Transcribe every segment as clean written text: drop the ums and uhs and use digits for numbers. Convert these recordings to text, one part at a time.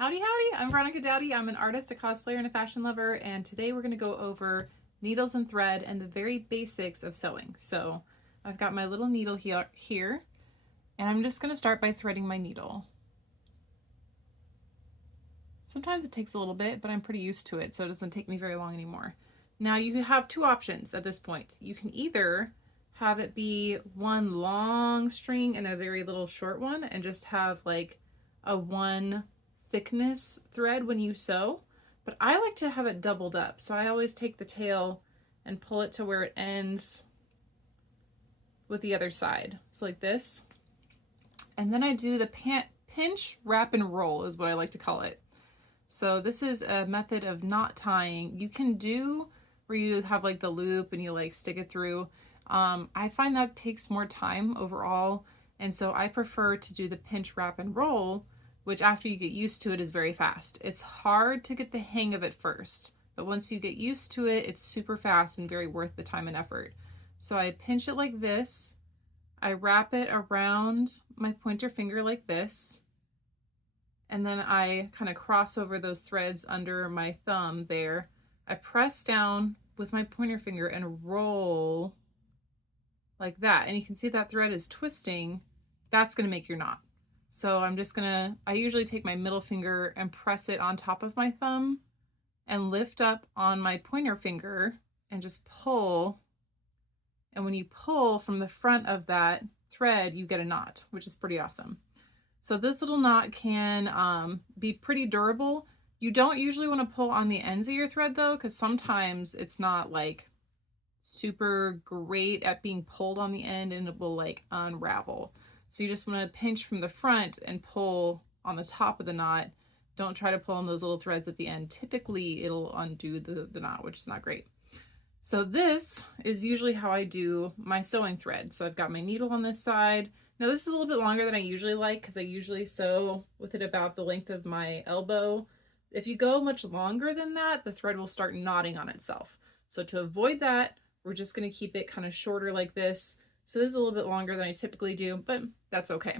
Howdy, howdy! I'm Veronica Dowdy. I'm an artist, a cosplayer, and a fashion lover, and today we're going to go over needles and thread and the very basics of sewing. So I've got my little needle here, and I'm just going to start by threading my needle. Sometimes it takes a little bit, but I'm pretty used to it, so it doesn't take me very long anymore. Now you have two options at this point. You can either have it be one long string and a very little short one, and just have like a one thickness thread when you sew, but I like to have it doubled up. So I always take the tail and pull it to where it ends with the other side. So like this. And then I do the pinch, wrap, and roll is what I like to call it. So this is a method of knot tying. You can do where you have like the loop and you like stick it through. I find that takes more time overall. And so I prefer to do the pinch, wrap, and roll, which after you get used to it is very fast. It's hard to get the hang of it first, but once you get used to it, it's super fast and very worth the time and effort. So I pinch it like this. I wrap it around my pointer finger like this. And then I kind of cross over those threads under my thumb there. I press down with my pointer finger and roll like that. And you can see that thread is twisting. That's going to make your knot. So I'm just gonna, I usually take my middle finger and press it on top of my thumb and lift up on my pointer finger and just pull. And when you pull from the front of that thread, you get a knot, which is pretty awesome. So this little knot can be pretty durable. You don't usually want to pull on the ends of your thread though, because sometimes it's not like super great at being pulled on the end and it will like unravel. So you just want to pinch from the front and pull on the top of the knot. Don't try to pull on those little threads at the end. Typically it'll undo the knot, which is not great. So this is usually how I do my sewing thread. So I've got my needle on this side. Now this is a little bit longer than I usually like because I usually sew with it about the length of my elbow. If you go much longer than that, the thread will start knotting on itself. So to avoid that, we're just going to keep it kind of shorter like this. So this is a little bit longer than I typically do, but that's okay.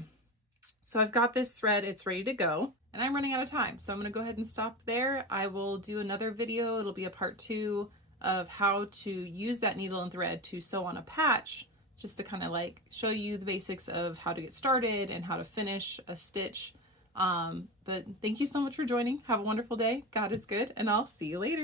So I've got this thread, it's ready to go, and I'm running out of time. So I'm going to go ahead and stop there. I will do another video. It'll be a part 2 of how to use that needle and thread to sew on a patch, just to kind of like show you the basics of how to get started and how to finish a stitch. But thank you so much for joining. Have a wonderful day. God is good, and I'll see you later.